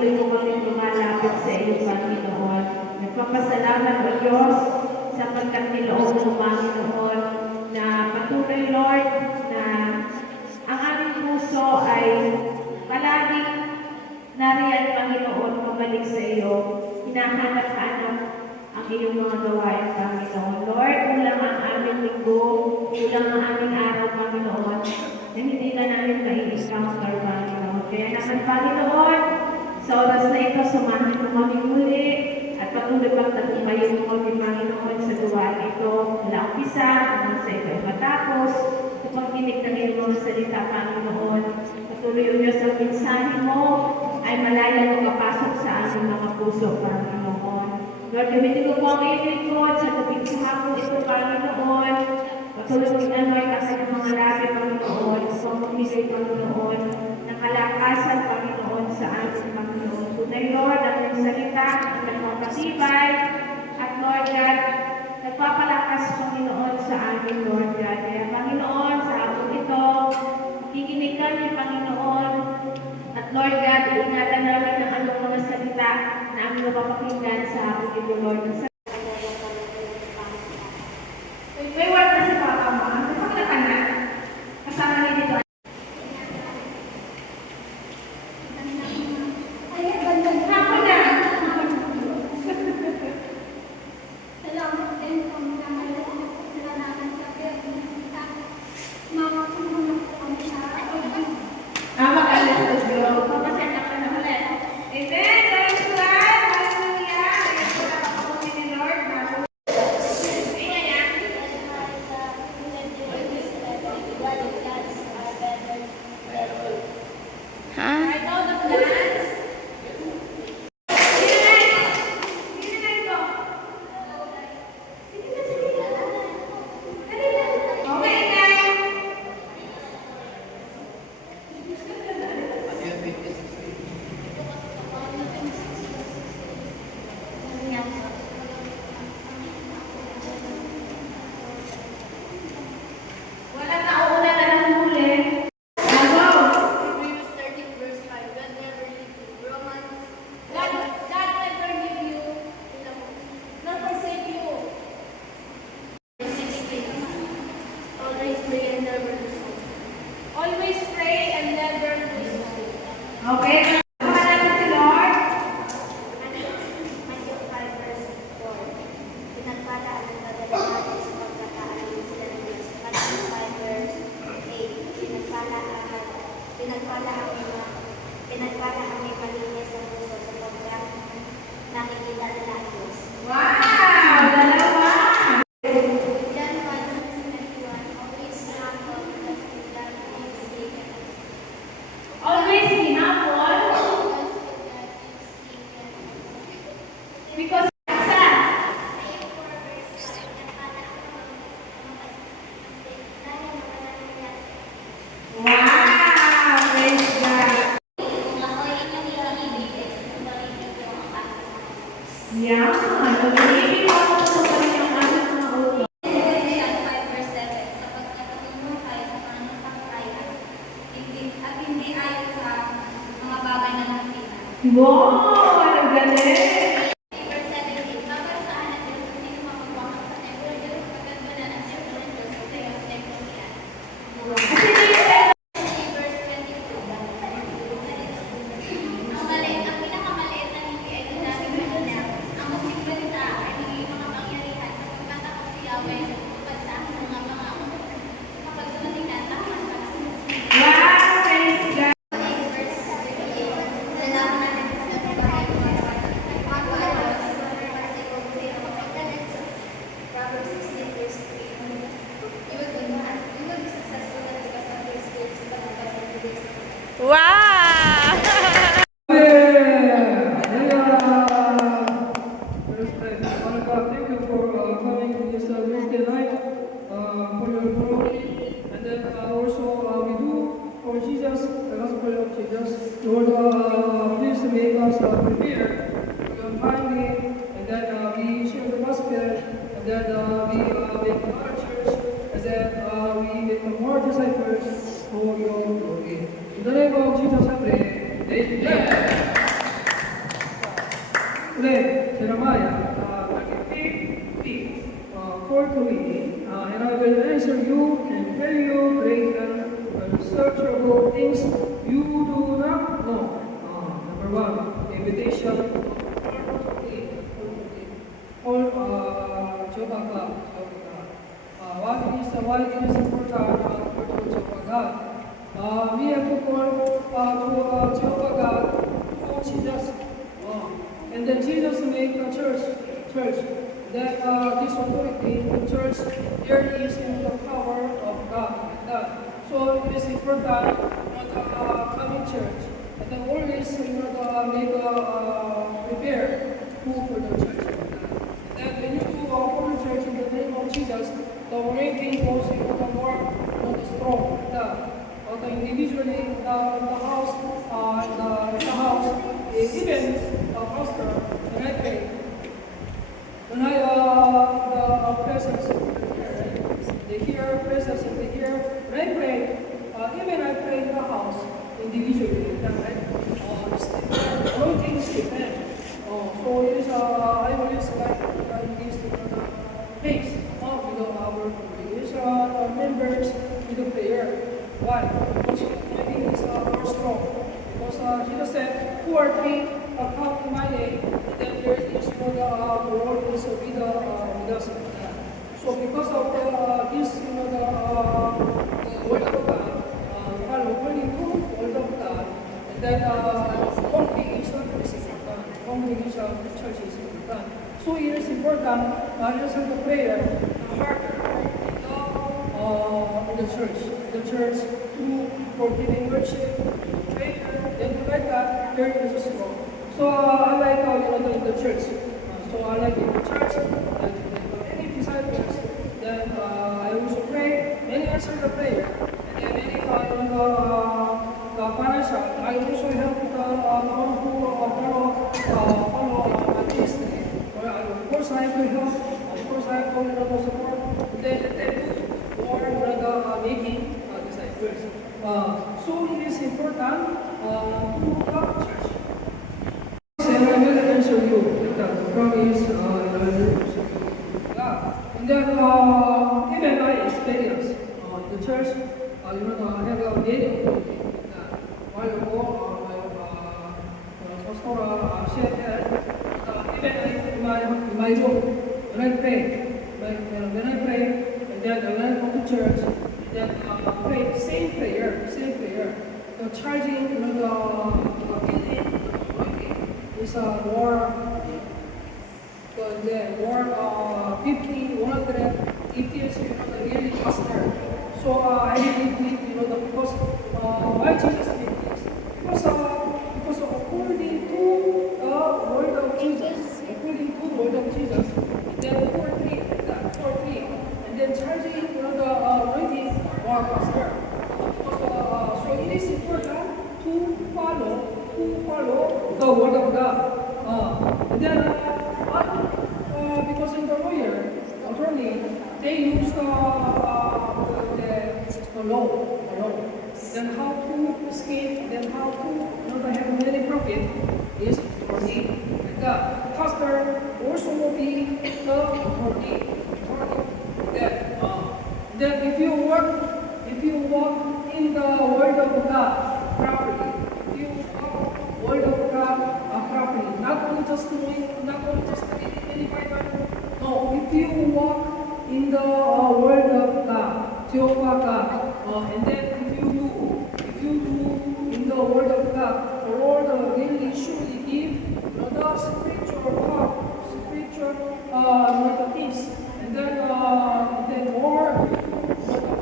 patuloy mo kami lumalapit sa iyo, Panginoon. Nagpapasalamat o Diyos sapagkat niloob mo, Panginoon, na patuloy, Lord, na ang aming puso ay palaging nariyan, Panginoon, pabalik sa iyo. Hinahanap-hanap ang iyong mga gawain, Panginoon. Lord, kulang ang aming linggo, kulang ang aming araw, Panginoon, na hindi na namin mai-encounter, Panginoon. Kaya naman, Panginoon, sa oras na ito, sumahan mo kami muli at patuloy pagtagumpayin mo kami, Panginoon, sa gawain ito. Wala umpisa, hanggang sa ito ay matapos. Kapag kinig ng iyong mga salita, Panginoon, patuloy o Diyos ang mensahe mo ay malaya magpapasok sa aming mga puso, Panginoon. Lord, gamitin ko po ang iyong lingkod sa tubig sa hapon ito, Panginoon. Patuloy mo inanoy ka sa mga labi, Panginoon. Upang magbigay, Panginoon, ng kalakasan, Panginoon, sa ating Panginoon. Tunay, Lord, ang iyong salita, ang nagpapatibay, at Lord God, nagpapalakas, Panginoon, sa amin, Lord God. Kaya, Panginoon, sa hapon ito, kikinig kami, Panginoon, at Lord God, ingatan namin ng anong mga salita na aming napapakinggan sa hapon ito, Lord. May word na si Papa mo. Kasama ka na? Kasama niya dito. Okay. Pinagpala kami malinis ng puso sapagkat nakikita nila ang Diyos. Wow! Dalawa! John 1:21, always humble that God is given. Always be humble because yeah, nag-ibig ako sa kanyang anak na ulo. John 5:7, sapagkat ang inyong tayo sa pananampalataya at hindi ayon sa mga bagay na nakita. Wow! Ang galing! Verse 17, maparusahan ng Diyos kung sino mapagbakal sa templo ng Diyos, pagkagana ng templo ng Diyos, at tayo ang templo niya. Verse 22, ang pinakamaliit na hindi ay ginamit ng Diyos. Ang magsigbalita ay magiging makapangyarihan sapagkat ako si Yahweh tupad sa aking mga pangako. Kapag dumating na ang tahanan para sa Diyos. Wow! Praise God! Verse 38, nalalaman natin sa Proverbs 16 verse 3. You will be successful not because of your skills, but because of your grace. Wow! Father God, thank you for coming to this Wednesday night for your glory. And then also we do for Jesus, the gospel of Jesus. Lord, please make us prepare for your timing, and then we share the gospel, and then we make our church, and then we make more disciples for your glory. In the name of Jesus, I pray. Amen. read Jeremiah 33, 4 to 8, and I will answer you and tell you great and unsearchable things you do not know. Number one, invitation. Jehovah God. Why it is important for Jehovah God? We have to call to Jehovah God through Jesus. And then Jesus made the church. That this authority, the church, there is in the power of God. So it is important the coming church. And then always make prepare food for the church. And then when you do for the church in the name of Jesus, the anointing goes more strong. The individually in the house, even the pastor, when I pray, when I the presence here, they hear presence and they hear when I pray, even I pray in the house individually, anointing is different. So it is I always like this place with our congregation members with the prayer. Why? Because anointing is more strong. Because Jesus said, 2 or 3 come in my name, and then there is for the Lord is with us. So because of this, the word of God, follow according to the word of God, and then congregation is important. Congregation church is important. So it is important answer the prayer, the heart, in the church through forgiving worship, prayer, then like that, there is a strong. So I like in the church. So I like in the church, and many disciples. Then I also pray, many answer the prayer, and then many the financial. I also help the one who follow my ministry. Of course I will help. Of course I have to support. Then or making disciples. So it is important to the church. And I will answer you. The promise and then even I experience the church. I have a meeting. While ago, Pastor shared even in my room when I pray, when I pray. And then when I go to church, then pray same prayer. The charging, the building, is more 50, 100. It is really faster. So I believe because why Jesus did this? Because according to the word of Jesus, then 4:3. Then charging the anointing more faster. So it is important to follow the word of God. And then because in the lawyer, attorney, they use the law. Then how to escape, then how to have many profit is attorney. And the pastor also will be the attorney. Then if you walk in the word of God properly, if you walk word of God properly, not only just reading any Bible. No, if you walk in the word of God, Jehovah God, and then if you do in the word of God, the Lord really surely give the spiritual power, spiritual peace. And then more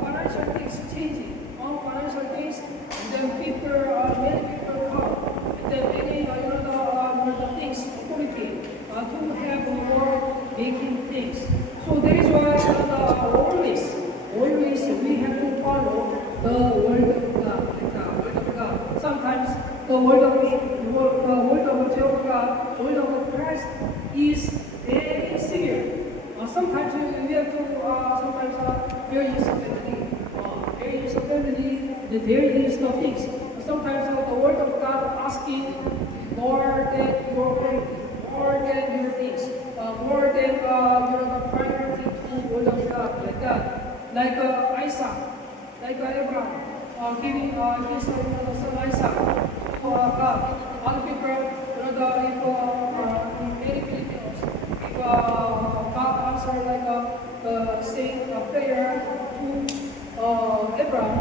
financial things changing, financial things, and then many people come, and then many the things authority to have more making things. So that is why always we have to follow the word of God. Sometimes the word of Jehovah God, the word of Christ is very severe. Sometimes we have to, there is a family, there is no fix. Sometimes the word of God asking more than your family, more than your things, more than the priority to word of God, like that. Like Isaac, like Abraham, giving his son Isaac to God. Other people, if many Filipinos, if God answer like saying a prayer to Abraham,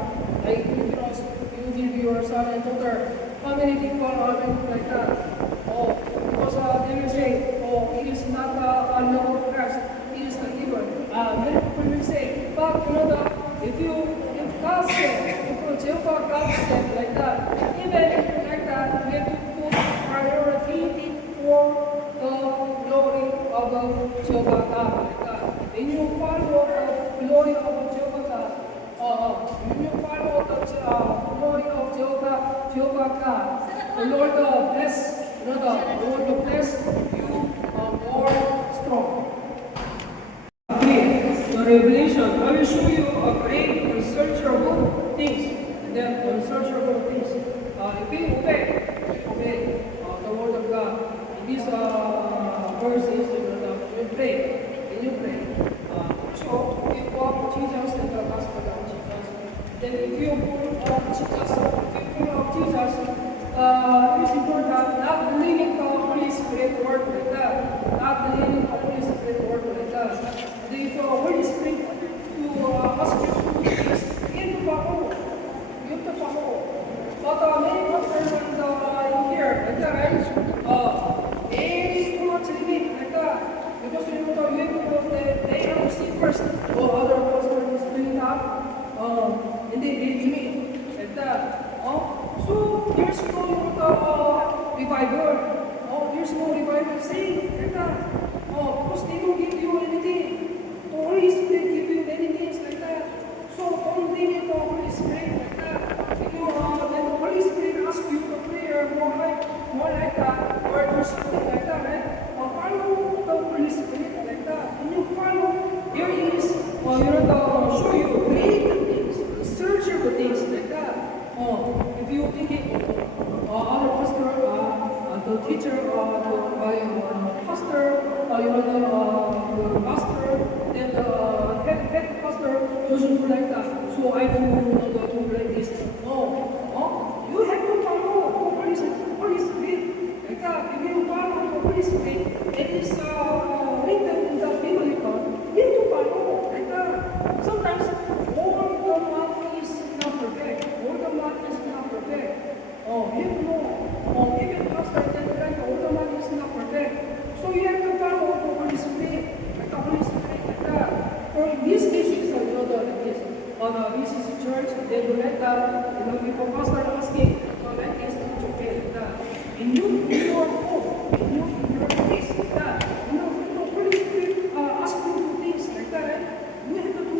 like you give your son and daughter. How many people are doing like that? Oh, because they will say, oh, it is not a love of Christ, it is the giver. Many people will say, but if God said, if Jehovah God said like that, even if like that, we have to put priority for the glory of Jehovah God, like that. When you follow the glory of Jehovah God, when you follow the glory of Jehovah God, the Lord bless, the Lord bless you more strong. The revelation, I will show you a great unsearchable things, and then unsearchable things. If you obey the word of God, in these verses, you pray. So, if you walk Jesus and the gospel of Jesus, then if you follow Jesus, it is important not believing the Holy Spirit word like that, not believing the Holy Spirit word like that. If the Holy Spirit to ask you to do this, you have to follow. But many pastors in here, like that, right? Very much limit like that. Because you have to they have to see first, other pastors is doing that, and they limit like that. So here's no revival. Here's no revival saying like that. Because they don't give you anything. The Holy Spirit give you many things like that. So don't limit the Holy Spirit like that. When the Holy Spirit asks you to prayer more like that, or do something like that, right? Follow the Holy Spirit like that. When you follow, here is, show you great things, searchable things like that. If you thinking, other pastor, the teacher, the pastor, the pastor, then the head pastor doesn't do like that. So I do like this. No, you have to follow the Holy Spirit like that. If you follow the Holy Spirit, it is written in the Bible. You have to follow like that. Sometimes all the money is not perfect. All the money is not perfect. You have to know. Even pastor and like all the money is not perfect. So you have to follow the Holy Spirit, like the Holy Spirit like that. For in this case, it's like this. This is church, they do like that. If a pastor asking, like this, it's okay like that. And you, in your home, in your place like that. The Holy Spirit ask you to do things like that, right? You have to do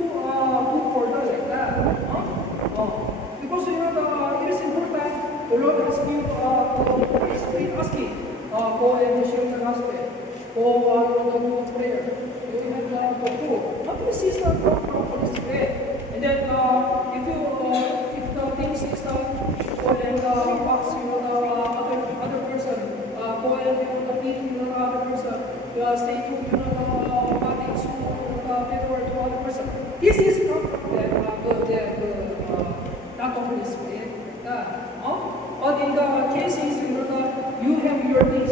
for that like that. Because it is important. The Lord asks you, the Holy Spirit asking, go and share the gospel. Go do prayer. You have to do. What is this from the Holy Spirit? And then if the things is go and box the other person, go and meet the other person, say to things to paperwork to other person. This is not not the Holy Spirit. But in the cases, you have your things,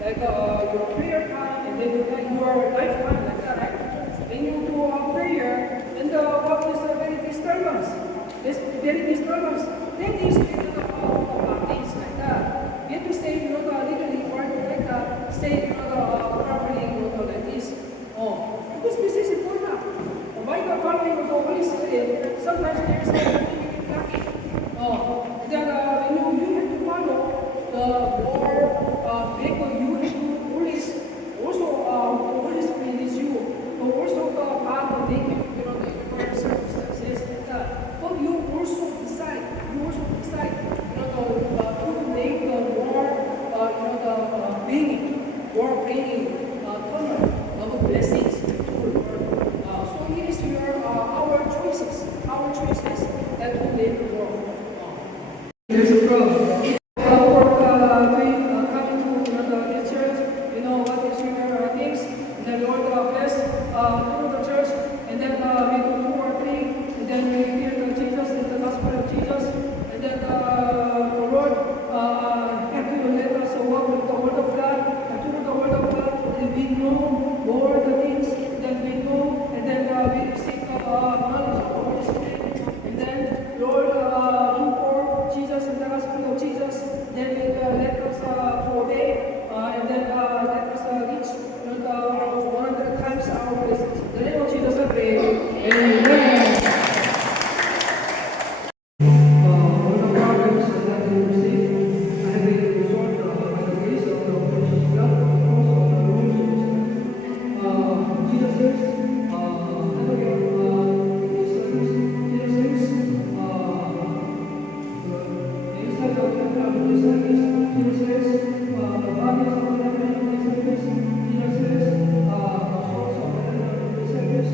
like your prayer time, and then your lifetime, like that, right? When you do a prayer, then what is the very disturbance? This very disturbance. Then is things like that. You have to say, legally, or like that, say, properly, like this. Because this is important. By the following of the Holy Spirit, sometimes there is a lucky. Then you have to follow the more people you have to always also the Holy Spirit is you. But also God will make you the current circumstances like that. But you also decide to make the more bringing of blessings to the Lord. So it is our choices that will make the world. There's a problem. For and then let us reach 100 times our blessings. In the name of Jesus, I pray. Amen. All the problems that we receive, I have been resolved by the grace of the precious blood of the cross of the Lord Jesus. Jesus says, hallelujah, in this service, Jesus says, inside of this service, Jesus says, the bodies of the Lamb in this service, Jesus says, the souls of the Lamb in this service,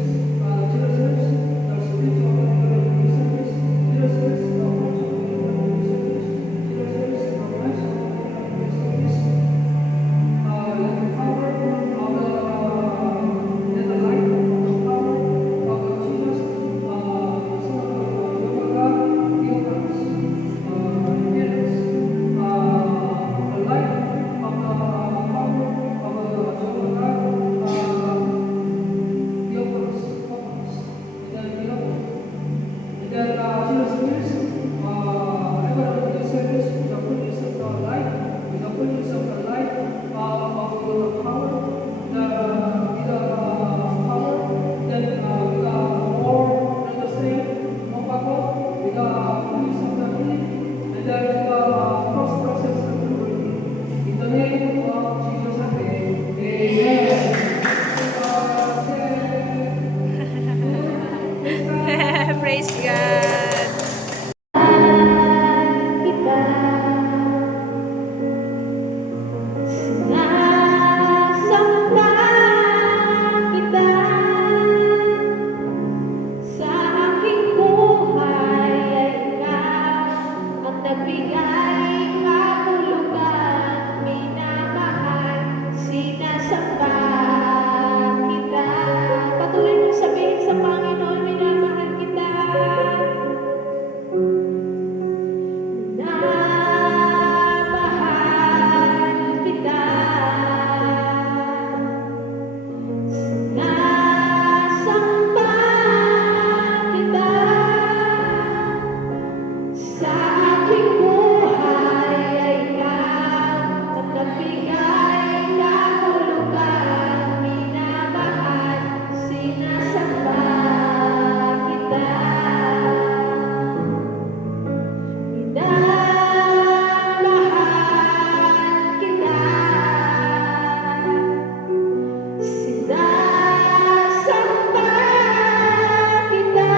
Jesus says, the spirits of the Lamb in this service, Jesus says, the hearts of the Lamb in this service, Jesus says, the lives of the Lamb in this service. Let the power of let the light of the power of Jesus, Son of God, give us parents, the light of the power of Son of God, give us focus. And then Jesus says, everyone in this service, with the fullness of the light, with the fullness of the light of the power, with the power, then with the more than the same, more power, with the fullness of the healing, and then with the cross-process of the working. In the name of Jesus, I pray. Amen. Praise God. kita sinasamba kita sa aking buhay ay ikaw ang nagbigay kahulugan minamahal sinasamba kita patuloy mo sabihin sa Panginoon minamahal kita Minamahal kita, sinasamba kita, sa aking buhay ay ikaw ang nagbigay kahulugan, minamahal, sinasamba kita. Minamahal kita, sinasamba kita,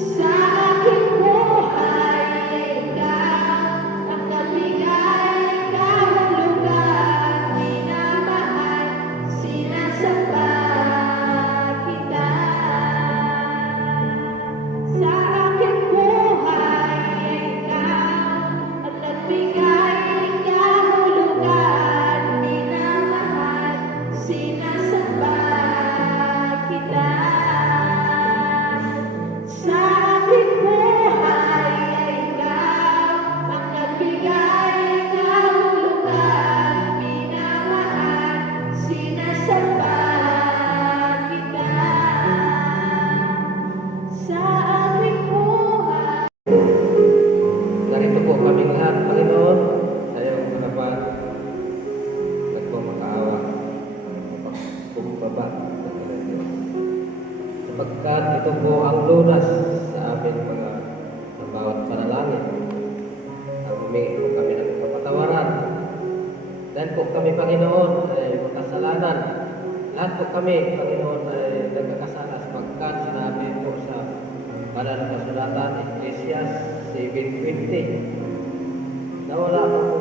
sa aking buhay ay ikaw ang nagbigay kahulugan, minamahal, sinasamba kita. Sa aking buhay ay ikaw ang nagbigay kahulugan, minamahal, sinasamba kita. Sa aking buhay ay ikaw ang nagbigay kahulugan, minamahal, sinasamba kita. Sa aking buhay. Narito po kami lahat, Panginoon, sa iyong harapan. Nagmamakaawa, magpakumbaba ng Diyos. Sapagkat ito po ang lunas sa aming mga sa bawat panalangin. Ang humingi po kami ng kapatawaran. Dahil po kami, Panginoon, ay makasalanan. Lahat po kami, Panginoon, ay nagkakasala sapagkat sinabi po sa banal na kasulatan, Ecclesiastes 7:20, na wala na po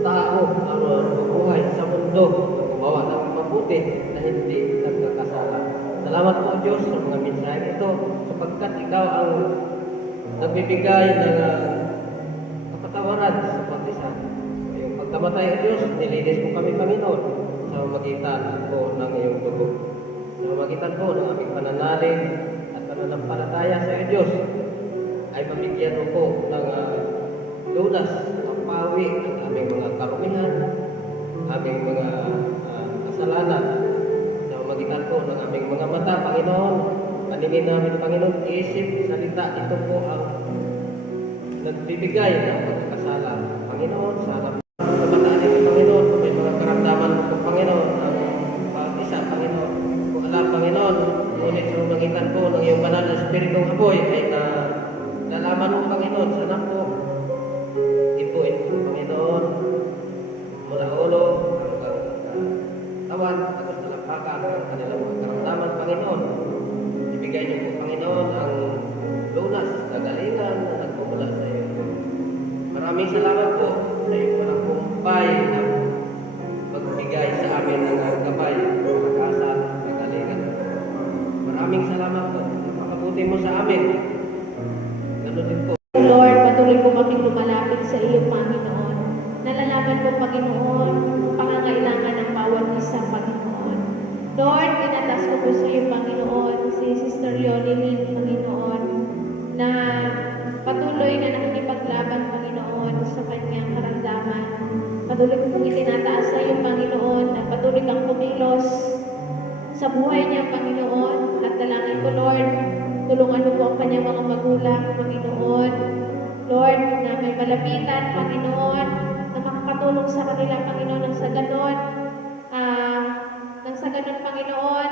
tao na bubuhay sa mundo na gumawa ng mabuti na hindi nagkakasala. Salamat po Diyos sa mga mensahe ito sapagkat Ikaw ang nagbibigay ng kapatawaran sa pag-isa. Iyong pagkamatay o Diyos, nilinis po kami Panginoon sa magitan po ng iyong dugo. Sa magitan po ng aming pananalig at pananampalataya sa iyo Diyos, ay mabigyan mo po ng lunas, ng pawi ng aming mga karumihan, aming mga kasalanan. Sa magitan po ng aming mga mata, Panginoon, paningin namin, Panginoon, isip, salita, ito po ang nagbibigay ng pagkakasala. Panginoon, sana kabataan tapos talakhakan ang kanilang mga karamdaman, Panginoon. Ibigay niyo po, Panginoon, ang lunas, kagalingan na nagmumula sa iyo. Maraming salamat po sa iyong panagumpay na magbigay sa amin ng gabay, pagkakasan, kagalingan. Maraming salamat po. Napakabuti mo sa amin. Ganun din po. Lord, patuloy po kaming lumalapit sa iyo, Panginoon. Nalalaman po, Panginoon, ang pangangailangan ng bawat isa, Panginoon. Lord, tinatas ko po sa iyo, Panginoon, si Sister Leonie Lynn, Panginoon, na patuloy na nakikipaglaban, Panginoon, sa kanyang karamdaman. Patuloy ko pong itinataas sa iyo, Panginoon, na patuloy kang kumilos sa buhay niya, Panginoon. At dalangin ko, Lord, tulungan mo po ang kanyang mga magulang, Panginoon. Lord, na may malapitan, Panginoon, na makakatulong sa kanila, Panginoon, nang sa ganon, Panginoon,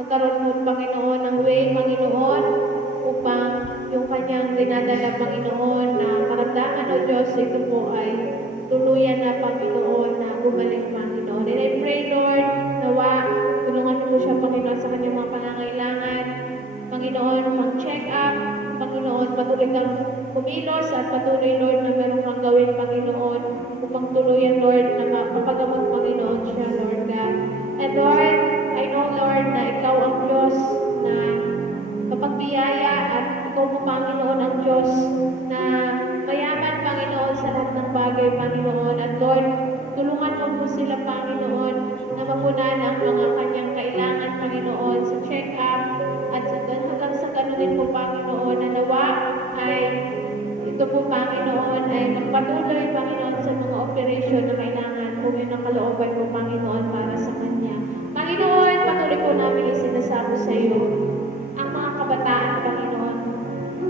magkaroon mo, Panginoon, ng way, Panginoon, upang yung kanyang dinadala, Panginoon, na karamdaman, O Diyos, ito po ay tuluyan na, Panginoon, na bumalik, Panginoon. And I pray, Lord, nawa, tulungan mo po siya, Panginoon, sa kanyang mga pangangailangan. Panginoon, mag-check up. Panginoon, patuloy kang kumilos at patuloy, Lord, na meron kang gawin, Panginoon, upang tuluyan, Lord, na mapagamot, Panginoon siya, Lord God. And Lord, I know, Lord, na ikaw ang Diyos na kapagbiyaya at ikaw po, Panginoon, ang Diyos na mayaman, Panginoon, sa lahat ng bagay, Panginoon. At Lord, tulungan mo po sila, Panginoon, na mapunan ang mga kanyang kailangan, Panginoon, sa check-up at hanggang sa ganun din po, Panginoon, na nawa ay ito po, Panginoon, ay magpatuloy, Panginoon, sa mga operasyon na kailangan kung yun ang kalooban po, Panginoon, para sa Kanya. Panginoon, patuloy po namin yung sinasamo sa iyo ang mga kabataan, Panginoon.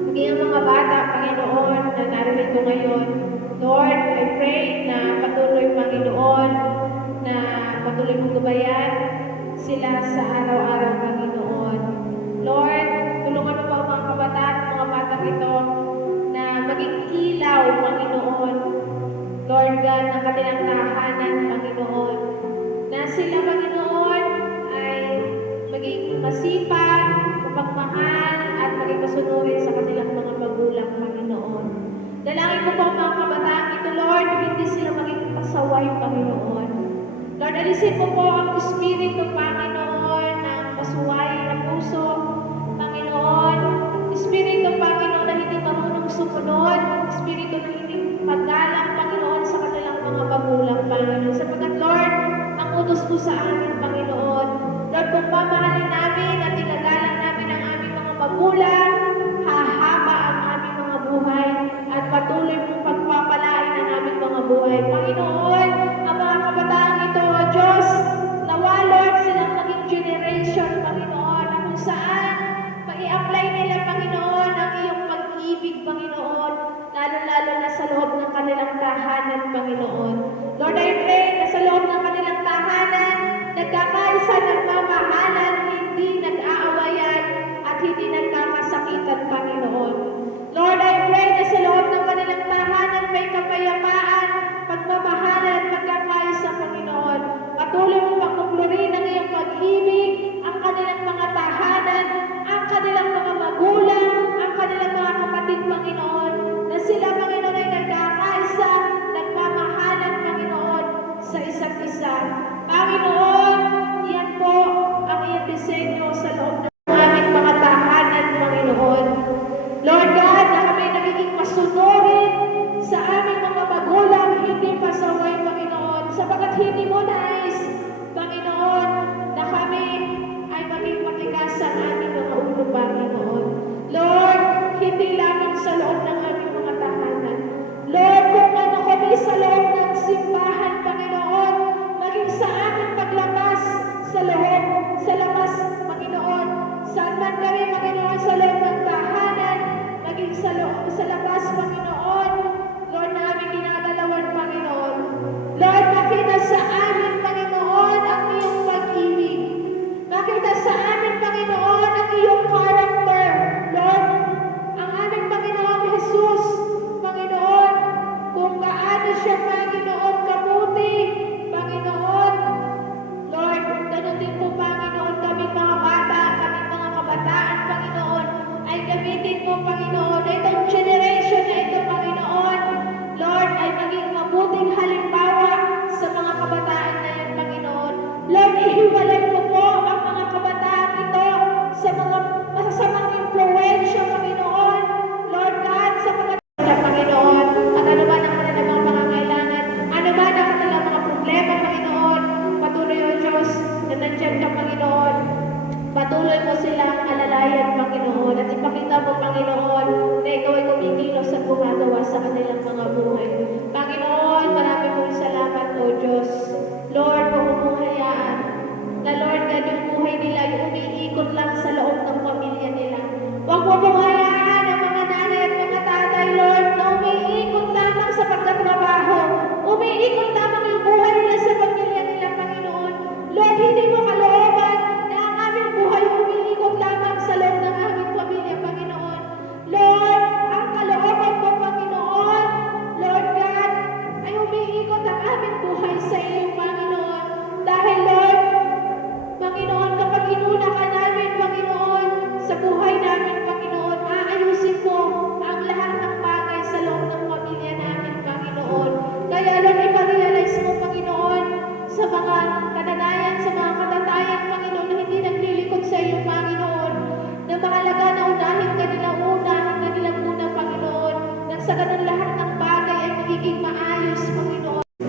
Maging ang mga bata, Panginoon, na naririto ngayon. Lord, I pray na patuloy, Panginoon, na patuloy mong gabayan sila sa araw-araw, Panginoon. Lord, tulungan mo po ang mga kabataan, mga batang ito, na maging ilaw, Panginoon. Lord God, ng kanilang tahanan, Panginoon. Na sila, Panginoon, ay maging masipag, mapagmahal, at maging masunurin sa kanilang mga magulang, Panginoon. Dalangin ko po ang mga kabataan ito, Lord, hindi sila maging pasaway, Panginoon. Lord, alisin mo po ang Espiritu, Panginoon, ng pasuway ng puso, Panginoon. Espiritu, Panginoon, na hindi marunong sumunod. Espiritu na hindi magalang, Panginoon, sa kanilang mga magulang, Panginoon. Sapagkat, Lord, ang utos mo sa amin, Panginoon. Lord, kung mamahalin namin at tinagalang namin ang aming mga magulang, hahaba ang aming mga buhay at patuloy mong pagpapalain ang aming mga buhay. Panginoon, ang mga kabataan ito, O Diyos, nawa, Lord, silang maging generation, Panginoon, na kung saan mai-apply nila, Panginoon, ang iyong pag-ibig, Panginoon, lalo-lalo na sa loob ng kanilang tahanan, Panginoon. Lord, I pray na sa loob ng kanilang tahanan, nagkakaisa, nagmamahalan, hindi nag-aawayan, at hindi nagkakasakitan, Panginoon. Lord, I pray na sa loob ng kanilang tahanan may kapayapaan, pagmamahalan at pagkakaisa, Panginoon. Patuloy mo pagkumplorin ang iyong pag-ibig, ang kanilang mga tahanan, ang kanilang mga magulang, ang kanilang mga kapatid, Panginoon, na sila, Panginoon, ay nagkakaisa, nagmamahalan, Panginoon, sa isa't isa. Panginoon, yan po ang iyong disenyo sa loob ng aming mga tahanan, Panginoon. Lord God, na kami nagiging masunurin sa aming mga magulang, hindi pasaway, Panginoon, sapagat hindi mo nais, Panginoon, na kami ay maging matigas sa aming mga ulo, Panginoon. Lord, hindi lamang sa loob ng aming mga tahanan. Lord, kung ano kami sa loob ng simbahan, Panginoon, maging sa aming paglabas sa loob, sa labas, Panginoon, saan man kami, Panginoon, sa loob ng tahanan, maging sa labas, Panginoon, Lord, na aming ginagalawan, Panginoon. Lord, makita sa amin, Panginoon, ang iyong pag-ibig. Makita sa amin, Panginoon, ang iyong character. Lord, ang aming Panginoon Jesus, Panginoon, kung gaano siya, Panginoon, kabuti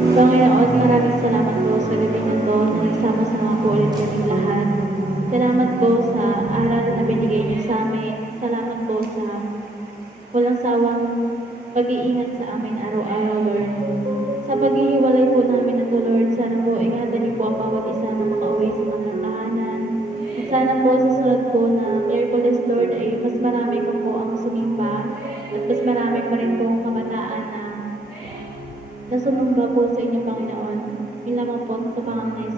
Panginoon, maraming salamat po sa gabi na to na nagsama-sama po ulit kami lahat. Salamat po sa aral na binigay niyo sa amin. Salamat po sa walang sawang pag-iingat sa amin araw-araw, Lord. Sa paghihiwalay po namin ito, Lord, sana po ingatan niyo po ang bawat isa na makauwi sa mga tahanan. At sana po sa sunod po na Miyerkules, Lord, ay mas marami pa po ang sumimba at mas marami pa rin po ang kabataan na nasumamba po sa inyo, Panginoon. Yun lamang po sa pangalan ni